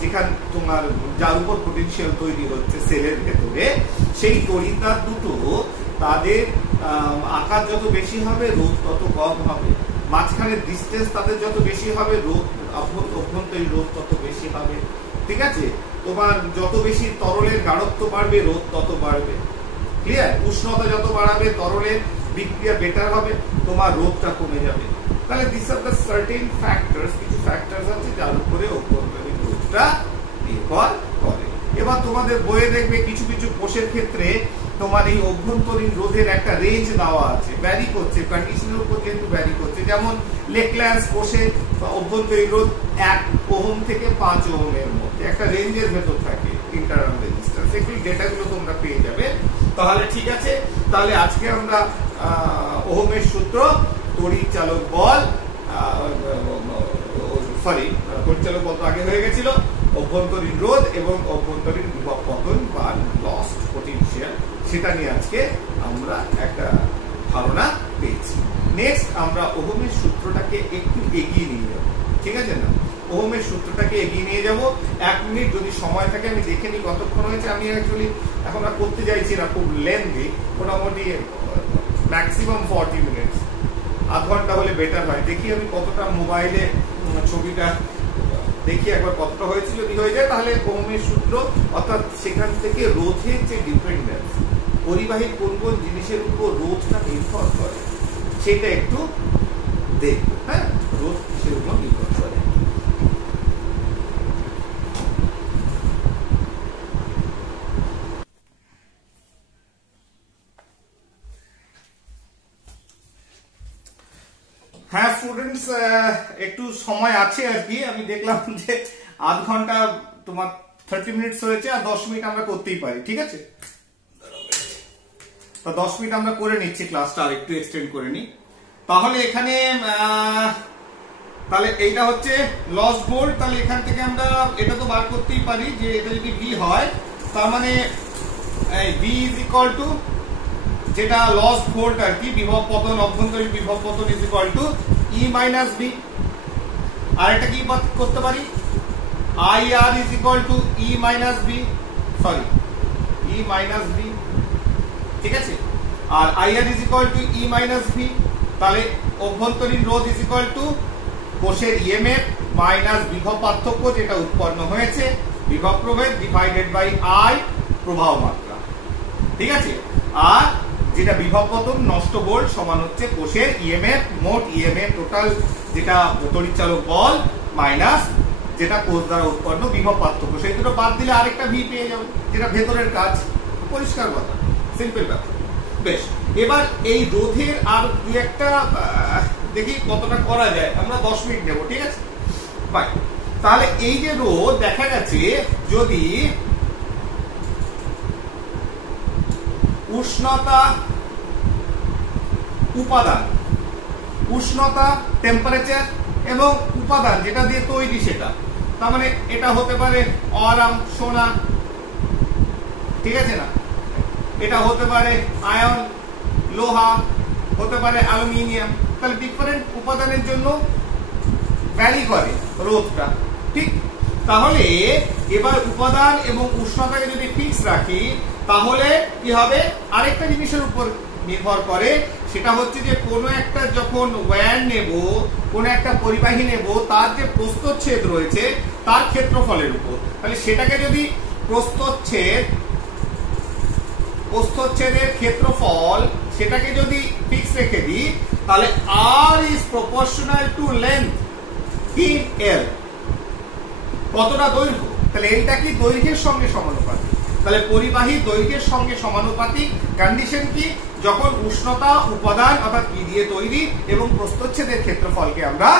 যেখানে তোমার যার উপর পটেনশিয়াল তৈরি হচ্ছে সেলের ভেতরে, সেই তড়িৎদ্বার দুটো তাদের আকার যত বেশি হবে, রোধ তত কম হবে। মাঝখানের ডিস্টেন্স তাদের যত বেশি হবে, রোধ অভ্যন্তরীণ রোধ তত বেশি হবে। ঠিক আছে? তোমার যত বেশি তরলের গাঢ়ত্ব বাড়বে, রোধ তত বাড়বে। ক্লিয়ার? উষ্ণতা যত বাড়াবে, তরলের বিক্রিয়া বেটার হবে, তোমার রোধটা কমে যাবে। তাহলে this are the certain factors, কিছু ফ্যাক্টরস আছে যার উপরে অভ্যন্তরীণ রোধটা নির্ভর করে। এবার তোমাদের বইয়ে দেখবে কিছু কিছু কোষের ক্ষেত্রে তোমার এই অভ্যন্তরীণ রোধের একটা রেঞ্জ দেওয়া আছে, ভ্যারি করছে, কন্ডিশনের উপর যেহেতু ভ্যারি করছে। যেমন লেকল্যান্ডস কোষে অভ্যন্তরীণ রোধ 1 ওহম থেকে 5 ওহমের মধ্যে একটা রেঞ্জের ভেতর থাকে ইন্টারনাল রেজিস্ট্যান্স। এক্স্যাক্টলি ডেটাগুলো তোমরা পেয়ে যাবে। তাহলে ঠিক আছে, তাহলে আজকে আমরা ওহমের সূত্র, তড়িৎ চালক বল, তড়িৎ চালক বল তো আগে হয়ে গেছিল, অভ্যন্তরীণ রোধ এবং অভ্যন্তরীণ বিভব পতন বা লস্ট পটেনশিয়াল, সেটা নিয়ে আজকে আমরা একটা ধারণা পেয়েছি। নেক্সট আমরা ওহমের সূত্রটাকে একটু এগিয়ে নিয়ে যাব, ঠিক আছে না? ওহমের সূত্রটাকে এগিয়ে নিয়ে যাব। 1 মিনিট যদি সময় থাকে আমি দেখে নিই কতক্ষণ হয়েছে। আমি অ্যাকচুয়ালি এখন আর করতে চাইছি না খুব লেন্থি, মোটামুটি ম্যাক্সিমাম 40 মিনিটস, আধ ঘন্টা হলে বেটার হয়। দেখি আমি কতটা মোবাইলে ছবিটা দেখি একবার কতটা হয়েছে, যদি হয়ে যায় তাহলে ওহমের সূত্র অর্থাৎ সেখান থেকে রোধের যে ডিপেন্ডেন্স, পরিবাহীর কোন কোন জিনিসের উপর রোধটা নির্ভর করে সেটা একটু দেখব। হ্যাঁ, রোধ কিসের উপর নির্ভর করে। হ্যাঁ স্টুডেন্টস, একটু সময় আছে আর কি। আমি দেখলাম যে আধ ঘন্টা তোমার 30 মিনিটস হয়েছে, আর 10 মিনিট আমরা করতেই পারি, ঠিক আছে? তো 10 মিনিট আমরা করে নিচ্ছি, ক্লাসটা আর একটু এক্সটেন্ড করে নিই। তাহলে এখানে তাহলে এইটা হচ্ছে লস ভোল্ট। তাহলে এখান থেকে আমরা এটা তো বার করতেই পারি যে এটা যদি ভি হয়, তার মানে ভি ইজ ইকুয়াল টু যেটা লস ভোল্ট আর কি, বিভব পতন, অভ্যন্তরীণ বিভব পতন is equal to E minus V. আর এটা কি করতে পারি, I R is equal to E minus V, sorry E minus V, ঠিক আছে? আর I R is equal to E minus V. তাহলে অভ্যন্তরীণ রোধ ইজ ইকুয়াল টু কোষের ইএমএফ মাইনাস বিভব পার্থক্য যেটা উৎপন্ন হয়েছে, বিভব প্রভেদ ডিভাইডেড বাই আই প্রবাহ মাত্রা, ঠিক আছে? আর যেটা বিভব পতন নষ্ট ভোল্ট সমান হচ্ছে কোষের ইএমএফ, মোট ইএমএফ টোটাল যেটা তড়িৎ চালক বল মাইনাস যেটা কোষ দ্বারা উৎপন্ন বিভব পার্থক্য। সেই দুটো বাদ দিলে আরেকটা ভি পেয়ে যাবো, যেটা ভেতরের কাজ। পরিষ্কার কথা, সিম্পল ব্যাপার। বেশ, এবার এই রোধের আর দুই একটা দেখি কতটা করা যায়। আমরা 10 মিনিট নেব, ঠিক আছে? বাই। তাহলে এই যে রোধ দেখা গেছে যদি উষ্ণতা উপাদান, উষ্ণতা টেম্পারেচার এবং উপাদান যেটা দিয়ে তৈরি সেটা, তার মানে এটা হতে পারে অরাম সোনা, ঠিক আছে না? এটা হতে পারে আয়ন লোহা, হতে পারে অ্যালুমিনিয়াম। তাহলে ডিফারেন্ট উপাদানের জন্য ভ্যারি করে রোধটা, ঠিক? তাহলে এবার উপাদান এবং উষ্ণতাকে যদি ফিক্স রাখি তাহলে কি হবে, আরেকটা জিনিসের উপর নির্ভর করে, সেটা হচ্ছে যে কোনো একটা যখন ওয়্যার নেব, কোনো একটা পরিবাহী নেব, তার যে প্রস্থচ্ছেদ রয়েছে তার ক্ষেত্রফলের উপর। তাহলে সেটাকে যদি প্রস্থচ্ছেদের ক্ষেত্রফল সেটাকে যদি ফিক্স রেখে দিই, তাহলে R is proportional to length in L. কতটা দৈর্ঘ্য, তাহলে এটা কি দৈর্ঘ্যের সঙ্গে সমানুপাতিক। তাহলে পরিবাহী দৈর্ঘ্যের সঙ্গে সমানুপাতিক কন্ডিশন কি, যখন উষ্ণতা উপাদান অর্থাৎ কি দিয়ে তৈরি এবং প্রস্থচ্ছেদের ক্ষেত্রফলকে আমরা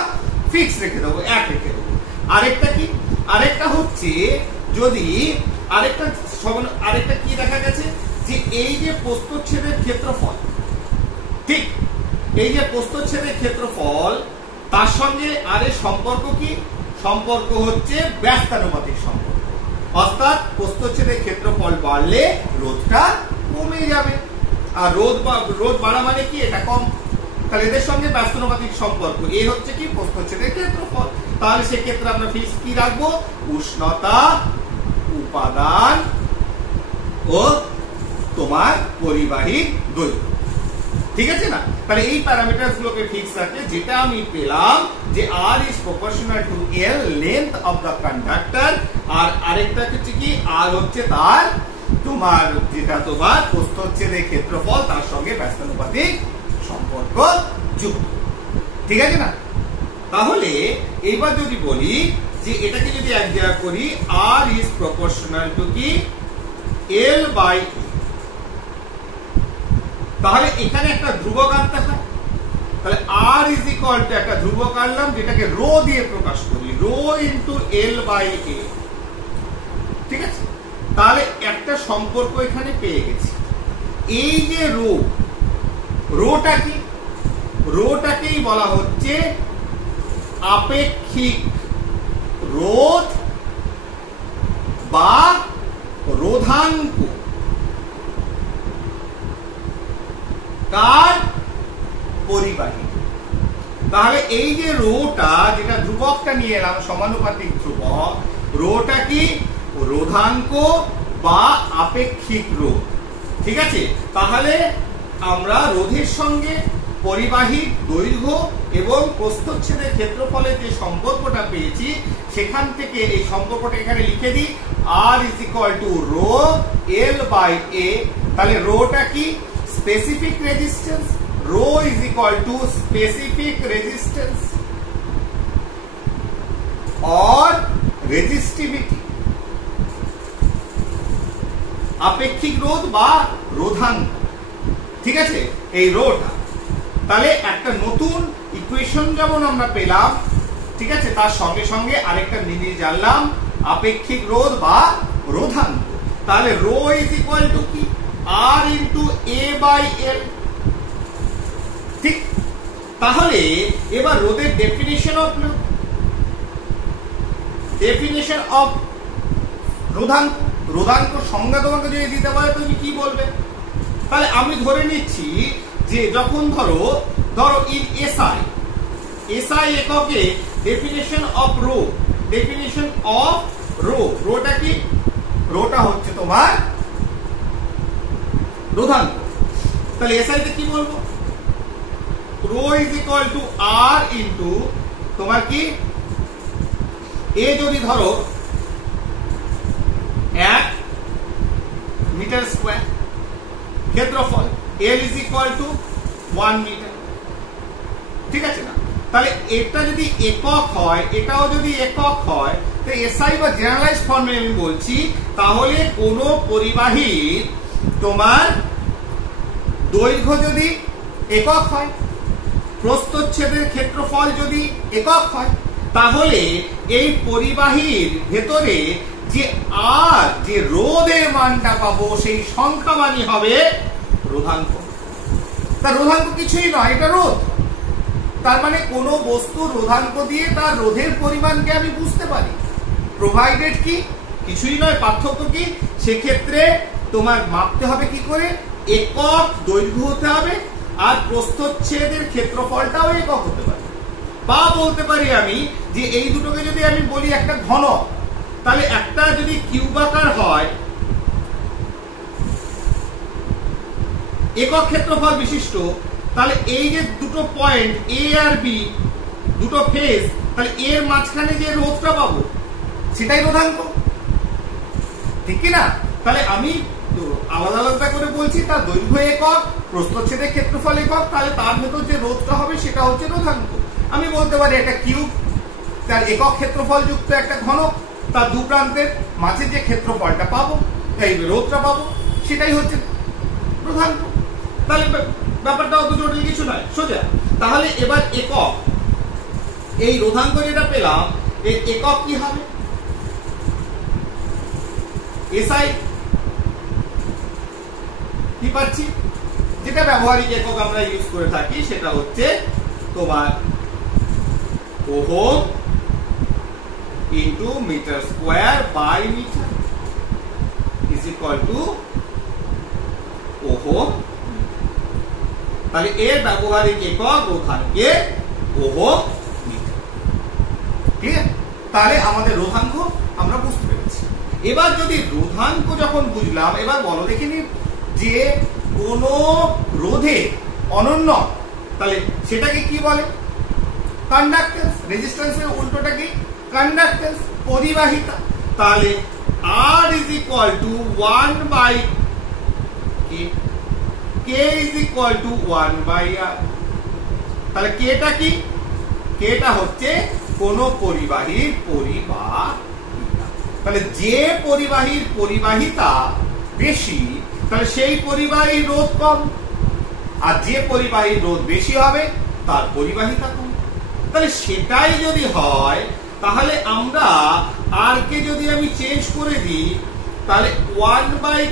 ফিক্স রেখে দেবো, এক রেখে দেবো। আরেকটা কি, আরেকটা হচ্ছে যদি আরেকটা কি দেখা গেছে যে এই যে প্রস্থচ্ছেদের ক্ষেত্রফল, ঠিক এই যে প্রস্থচ্ছেদের ক্ষেত্রফল তার সঙ্গে আরে সম্পর্ক কি, সম্পর্ক হচ্ছে ব্যস্তানুপাতিক সম্পর্ক। অর্থাৎ প্রস্থচ্ছেদের ক্ষেত্রফল বাড়লে রোধটা কমে যাবে, আর রোধ বাড়া মানে কি, এটা কম। তাহলে এদের সঙ্গে ব্যস্তানুপাতিক সম্পর্ক, এই হচ্ছে কি প্রস্থচ্ছেদের ক্ষেত্রফল। তাহলে সেক্ষেত্রে আমরা ফিক্স কি রাখবো, উষ্ণতা উপাদান ও তোমার পরিবাহীর দৈর্ঘ্য, ঠিক আছে না? তাহলে এই প্যারামিটারস গুলোকে ফিক্স রাখলে যেটা আমি পেলাম যে R is proportional to L length of the conductor, আর আরেকটা হচ্ছে কি, আর হচ্ছে তার তোমার যেটা তোমার প্রস্থচ্ছেদের ক্ষেত্রফল তার সঙ্গে ব্যস্তানুপাতিক সম্পর্ক যুক্ত, ঠিক আছে না? তাহলে এইবার যদি বলি যে এটাকে যদি এক জায়গা করি, আর ইজ প্রপোর্শনাল টু কি এল বাই, তাহলে এখানে একটা ধ্রুবক আনতে হয়। তাহলে আর ইজ ইকুয়াল টু একটা ধ্রুবক আনলাম যেটাকে রো দিয়ে প্রকাশ করি, রো ইন্টু এল বাই এ, ঠিক আছে? তাহলে একটা সম্পর্ক এখানে পেয়ে গেছি। এই যে রোটা কি, রোটাকেই বলা হচ্ছে আপেক্ষিক রোধ বা রোধাঙ্ক। কার? পরিবাহী। তাহলে এই যে রোটা, যেটা ধ্রুবকটা নিয়ে এলাম সমানুপাতিক ধ্রুবক, রোটা কি? রোধাঙ্ক বা আপেক্ষিক রোধ। ঠিক আছে, তাহলে আমরা রোধের সঙ্গে পরিবাহীর দৈর্ঘ্য এবং প্রস্থচ্ছেদের ক্ষেত্রফলের যে সম্পর্কটা পেয়েছি, সেখান থেকে এই সম্পর্কটা এখানে লিখে দিই, R is equal to rho L by A। তাহলে রোটা কি? Specific resistance. rho is equal to specific resistance or resistivity, আপেক্ষিক রোধ বা রোধাঙ্ক। ঠিক আছে, এই রোটা। তাহলে একটা নতুন ইকুয়েশন যেমন আমরা পেলাম, ঠিক আছে, তার সঙ্গে সঙ্গে আরেকটা জিনিস জানলাম, আপেক্ষিক রোধ বা রোধাঙ্ক। তাহলে রো ইজ ইকুয়াল টু কি? R into A by L। ঠিক, তাহলে এবার রোধের ডেফিনিশন অফ রোধাঙ্ক। রোধাঙ্ক সংজ্ঞা তোমাকে যদি দিতে পারে তুমি কি বলবে? তাহলে আমি ধরে নিচ্ছি যে যখন ধরো ইন এসআই এককে ডেফিনিশন অফ রোটা কি? রোটা হচ্ছে তোমার রোধাঙ্ক। তাহলে এসআই তে কি বলবো? Rho is equal to R into তোমার কি, এ যদি ধরো 1 মিটার স্কোয়ার, ক্ষেত্রফল L is equal to 1 metre. ঠিক আছে না? তাহলে এটা যদি একক হয়, এটাও যদি একক হয়, তো এসআই বা জেনারেলাইজ ফর্মে আমি বলছি, তাহলে কোন পরিবাহীর তোমার দৈর্ঘ্য যদি একক হয়, প্রস্থচ্ছেদের ক্ষেত্রফল যদি একক হয়, তাহলে এই পরিবাহীর ভেতরে যে আর যে রোধের মানটা পাবো, সেই সংখ্যা মানই হবে রোধাঙ্ক। তার রোধাঙ্ক কিছুই নয়, এটা রোধ। তার মানে কোন বস্তুর রোধাঙ্ক দিয়ে তার রোধের পরিমাণকে আমি বুঝতে পারি। প্রোভাইডেড কি? কিছুই নয়। পার্থক্য কি? সেক্ষেত্রে তোমার মাপতে হবে কি করে? একক দৈর্ঘ্য হতে হবে, আর প্রস্থচ্ছেদের ক্ষেত্রফলটাও একক হতে পারে। বা বলতে পারি আমি যে এই দুটোকে যদি আমি বলি একটা ঘনক, তাহলে একটা যদি কিউবাকার হয়, একক ক্ষেত্রফল বিশিষ্ট, তাহলে এই যে দুটো পয়েন্ট এ আর বি, দুটো ফেজ, তাহলে এর মাঝখানে যে রোধটা পাবো সেটাই রোধাঙ্ক। ঠিক কি না? তাহলে আমি আলাদা আলাদা করে বলছি, তার দৈর্ঘ্য একক, প্রস্থচ্ছেদের ক্ষেত্রফল একক, তাহলে তার ভেতর যে রোধটা হবে সেটা হচ্ছে রোধাঙ্ক। আমি বলতে পারি একটা কিউব, তার একক ক্ষেত্রফল যুক্ত একটা ঘনক, তার দু প্রান্তের মাঝে যে ক্ষেত্রফলটা পাবো, এই রোধটা পাবো, সেটাই হচ্ছে রোধাঙ্ক। তাহলে ব্যাপারটা অত জটিল কিছু নয়, সোজা। তাহলে এবার একক, এই রোধাঙ্ক যেটা পেলাম, এর একক কি হবে? এসআই কি পাচ্ছি? যেটা ব্যবহারিক একক আমরা ইউজ করে থাকি, সেটা হচ্ছে তোমার ohm into metre square by metre is equal to ohm. তাহলে এর ব্যবহারিক একক রোধাঙ্কে ওহম মিটার। ক্লিয়ার? তাহলে আমাদের রোধাঙ্ক আমরা বুঝতে পেরেছি। এবার যদি রোধাঙ্ক যখন বুঝলাম, এবার বলো দেখিনি যে কোন রোধে অনন্য, তাহলে সেটাকে কি বলে? কন্ডাক্টেন্স। রেজিস্ট্যান্সের উল্টোটা কি? কন্ডাক্টেন্স, পরিবাহিতা। তাহলে R is equal to 1 by K, K is equal to 1 by R। তাহলে K টা কি? K টা হচ্ছে কোন পরিবাহীর পরিবাহিতা। তাহলে যে পরিবাহীর পরিবাহিতা বেশি, তাহলে সেই পরিবাহীর রোধ কম, আর যে পরিবাহীর রোধ বেশি হবে তার পরিবাহিতা কম। তাহলে সেটাই যদি হয়, তাহলে আমরা আর কে যদি আমি চেঞ্জ করে দিই, তাহলে 1 বাই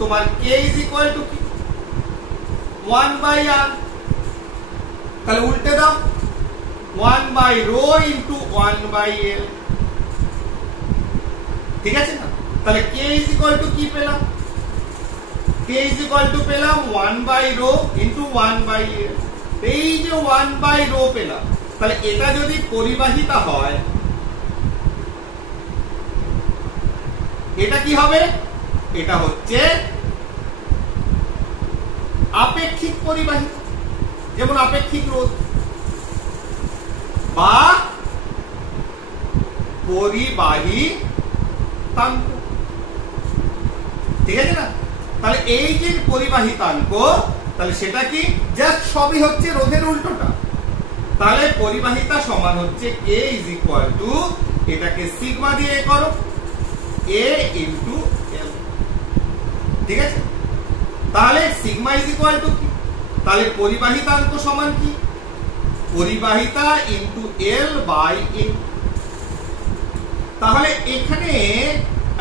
তোমার কে ইজ ইকুয়াল টু কি 1 বাই আর, তাহলে উল্টে দাও 1 by rho into 1 by L, ঠিক আছে না? তাহলে কে ইজ ইকুয়াল টু কি পেলাম, কে ইজ ইকুয়াল টু পেলাম 1 by rho into 1 by L. এই যে 1 বাই রো পেলাম, তাহলে এটা যদি পরিবাহিতা হয় এটা কি হবে, এটা হচ্ছে আপেক্ষিক পরিবাহিতা, যেমন আপেক্ষিক রোধ বা পরিবাহিতাঙ্ক, ঠিক আছে না? তাহলে এই যে পরিবাহিতাঙ্ক, তাহলে সেটা কি জাস্ট সবই হচ্ছে রোধের উল্টোটা। তাহলে পরিবাহিতা সমান হচ্ছে কে ইজ ইকুয়াল টু, এটাকে সিগমা দিয়ে করো এ ইন্টু এল, ঠিক আছে? তাহলে সিগমা ইজ ইকুয়াল টু কি, তাহলে পরিবাহিতাঙ্ক সমান কি পরিবাহিতা ইন্টু এল বাই এ। তাহলে এখানে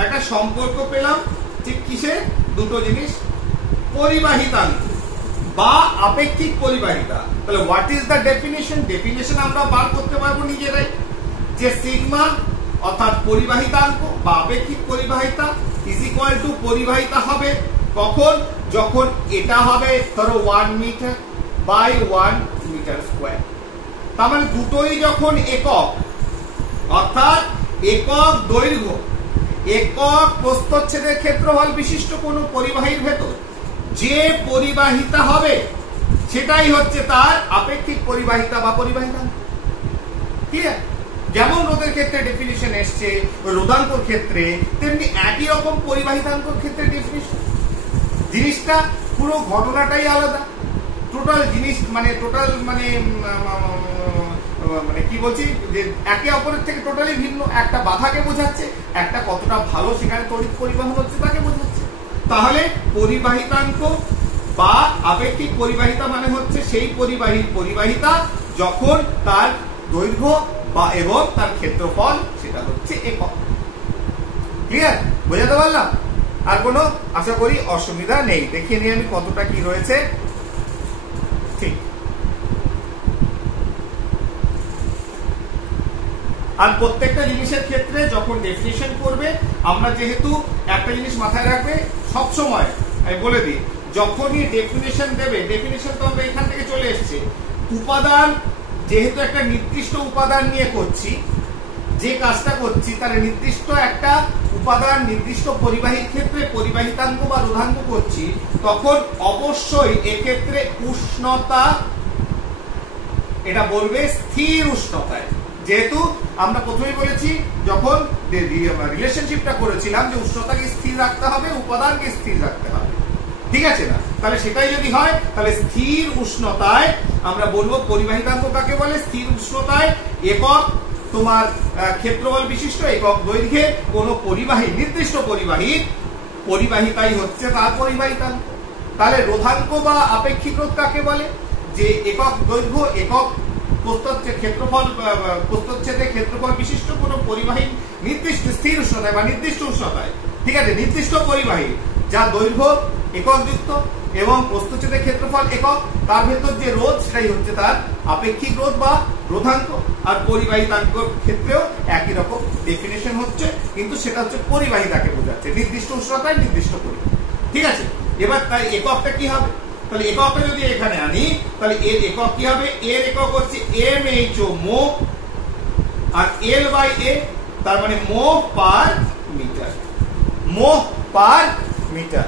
একটা সম্পর্ক পেলাম, ঠিক কিসে, দুটো জিনিস, পরিবাহিতাঙ্ক বা আপেক্ষিক পরিবাহিতা। তাহলে what is the definition, definition আমরা বার করতে পারবো নিজেরাই, যে সিগমা অর্থাৎ পরিবাহিতাঙ্ক বা আপেক্ষিক পরিবাহিতা ইজ ইকুয়াল টু পরিবাহিতা হবে কখন, যখন এটা হবে ধরো 1 মিটার বাই 1 মিটার স্কয়ার। তার মানে দুটোই যখন একক, অর্থাৎ একক দৈর্ঘ্য একক প্রস্থচ্ছেদের ক্ষেত্রফল বিশিষ্ট কোন পরিবাহীর ভেতর যে পরিবাহিতা হবে সেটাই হচ্ছে তার আপেক্ষিক পরিবাহিতা বা পরিবাহিতাঙ্ক। ক্লিয়ার? যেমন রোধের ক্ষেত্রে ডেফিনিশন এসছে রোধাঙ্কর ক্ষেত্রে, তেমনি একই রকম পরিবাহিতাঙ্কর ক্ষেত্রে ডেফিনিশন। জিনিসটা পুরো ঘটনাটাই আলাদা, টোটাল জিনিস মানে টোটাল মানে মানে কি বলছি যে একে অপরের থেকে টোটালি ভিন্ন। একটা বাধাকে বোঝাচ্ছে, একটা কতটা ভালো সেখানে তড়িৎ পরিবহন হচ্ছে তাকে বোঝাচ্ছে। তাহলে পরিবাহিতাঙ্ক বা আপেক্ষিক পরিবাহিতা মানে হচ্ছে সেই পরিবাহীর পরিবাহিতা যখন তার দৈর্ঘ্য বা এবং তার ক্ষেত্রফল সেটা হচ্ছে একক। ক্লিয়ার? বোঝাতে পারলাম? আর কোনো আশা করি অসুবিধা নেই। দেখিয়ে নিই আমি কতটা কি রয়েছে। ঠিক, আর প্রত্যেকটা জিনিসের ক্ষেত্রে যখন ডেফিনিশন করবে আমরা যেহেতু একটা জিনিস মাথায় রাখবে সব সময়, আমি বলে দিই, যখনই ডেফিনিশন দেবে, ডেফিনিশন তো আমরা এখান থেকে চলে এসেছে, উপাদান যেহেতু একটা নির্দিষ্ট উপাদান নিয়ে করছি, যে কাজটা করছি তার নির্দিষ্ট একটা উপাদান নির্দিষ্ট পরিবাহীর ক্ষেত্রে পরিবাহিতাঙ্ক বা রোধাঙ্ক করছি, তখন অবশ্যই এক্ষেত্রে উষ্ণতা এটা বলবে স্থির উষ্ণতায়। যেহেতু আমরা প্রথমেই বলেছি যখন রিলেশনশিপটা করেছিলাম যে উষ্ণতাকে স্থির রাখতে হবে, উপাদানকে স্থির রাখতে হবে, ঠিক আছে না? তাহলে সেটাই যদি হয় তাহলে স্থির উষ্ণতায় আমরা বলবো পরিবাহিতাঙ্ক কাকে বলে, স্থির উষ্ণতায় একক তোমার ক্ষেত্রফল বিশিষ্ট একক দৈর্ঘ্যে কোন পরিবাহী নির্দিষ্ট পরিবাহীর পরিবাহিতাই হচ্ছে তার পরিবাহিতাঙ্ক। তাহলে রোধাঙ্ক বা আপেক্ষিক রোধ কাকে বলে, যে একক দৈর্ঘ্য একক প্রস্থচ্ছেদে ক্ষেত্রফল বিশিষ্ট কোন পরিবাহী নির্দিষ্ট স্থির উষ্ণতায় বা নির্দিষ্ট উষ্ণতায়, ঠিক আছে, নির্দিষ্ট পরিবাহী যা দৈর্ঘ্য একক যুক্ত এবং প্রস্থচ্ছেদের ক্ষেত্রফল একক, তার ভেতর যে রোধ সেটাই হচ্ছে তার আপেক্ষিক রোধ বা রোধাঙ্ক। আর পরিবাহিতাঙ্কর ক্ষেত্রেও একই রকম ডেফিনেশন হচ্ছে, কিন্তু সেটা হচ্ছে পরিবাহিতাকে বোঝাচ্ছে, নির্দিষ্ট উষ্ণতায় নির্দিষ্ট পরিবাহী, ঠিক আছে? এবার তাই এককটা কি হবে, তাহলে এককটা যদি এখানে আনি তাহলে এর একক কি হবে, এর একক হচ্ছে mho Md, R L by এ তার মানে মো পার মিটার, মো পার মিটার,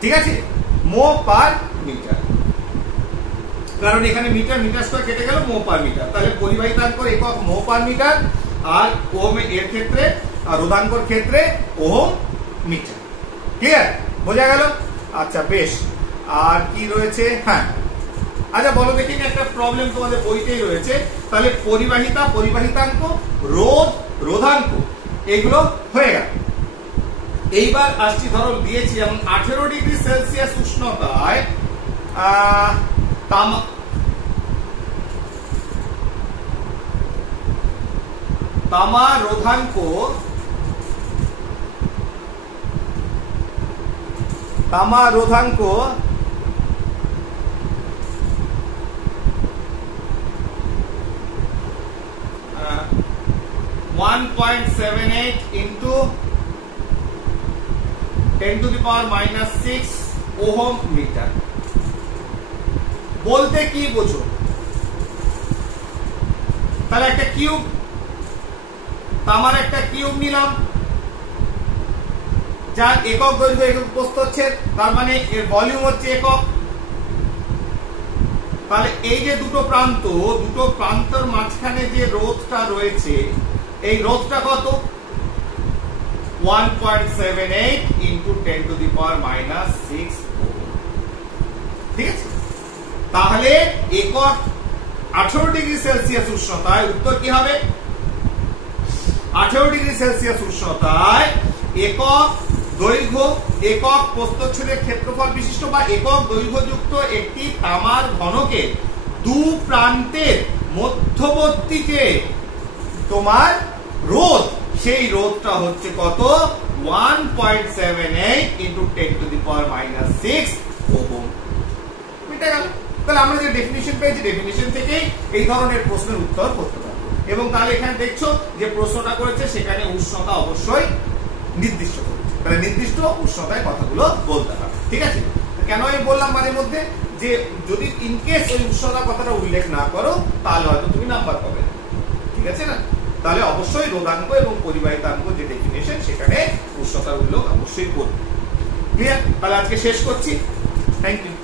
ঠিক আছে, মো পার মিটার, কারণ এখানে মিটার মিটার স্কয়ার কেটে গেল, মো পার মিটার। তাহলে পরিবাহিতাঙ্কর একক মো পার মিটার, আর ওহম এর ক্ষেত্রে আর রোধাঙ্কর ক্ষেত্রে ওহম মিটার। ক্লিয়ার? বোঝা গেল? আচ্ছা বেশ। আর কি রয়েছে, হ্যাঁ আচ্ছা বলো দেখি, একটা প্রবলেম তোমাদের বইতেই রয়েছে। তাহলে পরিবাহিতা পরিবাহিতাঙ্ক রোধ রোধাঙ্ক এগুলো হয়ে গেল। এইবার আসছি, ধরো দিয়েছি যেমন 18 ডিগ্রি সেলসিয়াস উষ্ণতায় তামা রোধাঙ্ক তামা রোধাঙ্ক 1.78 into 10 to the power minus 6 ohm metre. বলতে কি বোঝো? তাহলে একটা কিউব, তামার একটা কিউব নিলাম যার একক দৈর্ঘ্য একক প্রস্থ হচ্ছে, তার মানে এর ভলিউম হচ্ছে একক। তাহলে এই যে দুটো প্রান্তর মাঝখানে যে রোধটা রয়েছে, এই রোধটা কত? 1.78 into 10 to the power minus 6 ohm. ঠিক আছে, তাহলে একক 18 ডিগ্রি সেলসিয়াস উষ্ণতায় উত্তর কি হবে? 18 ডিগ্রি সেলসিয়াস উষ্ণতায় একক দৈর্ঘ্য একক প্রস্থচ্ছেদের ক্ষেত্রফল বিশিষ্ট বা একক দৈর্ঘ্যযুক্ত একটি তামার ঘনকের দু প্রান্তের মধ্যবর্তী যে তোমার রোধ, সেই রোধটা হচ্ছে কত? 1.78 into 10 to the power minus 6 ohm. মিটে গেল। তাহলে আমরা যে ডেফিনিশন পেয়েছি, ডেফিনিশন থেকেই এই ধরনের প্রশ্নের উত্তর করতে পারবো। এবং তাহলে এখানে দেখছো যে প্রশ্নটা করেছে সেখানে উষ্ণতা অবশ্যই নির্দিষ্ট করেছে, তাহলে নির্দিষ্ট উষ্ণতায় কথাগুলো বলতে হবে। ঠিক আছে, কেন আমি বললাম মাঝে মধ্যে যে যদি ইনকেস ওই উষ্ণতা কথাটা উল্লেখ না করো তাহলে হয়তো তুমি নাম্বার পাবে না। ঠিক আছে না? তাহলে অবশ্যই রোধাঙ্ক এবং পরিবাহিতাঙ্ক যে ডেফিনেশন সেখানে উষ্ণতার উল্লেখ অবশ্যই করবে। ক্লিয়ার? তাহলে আজকে শেষ করছি। Thank you.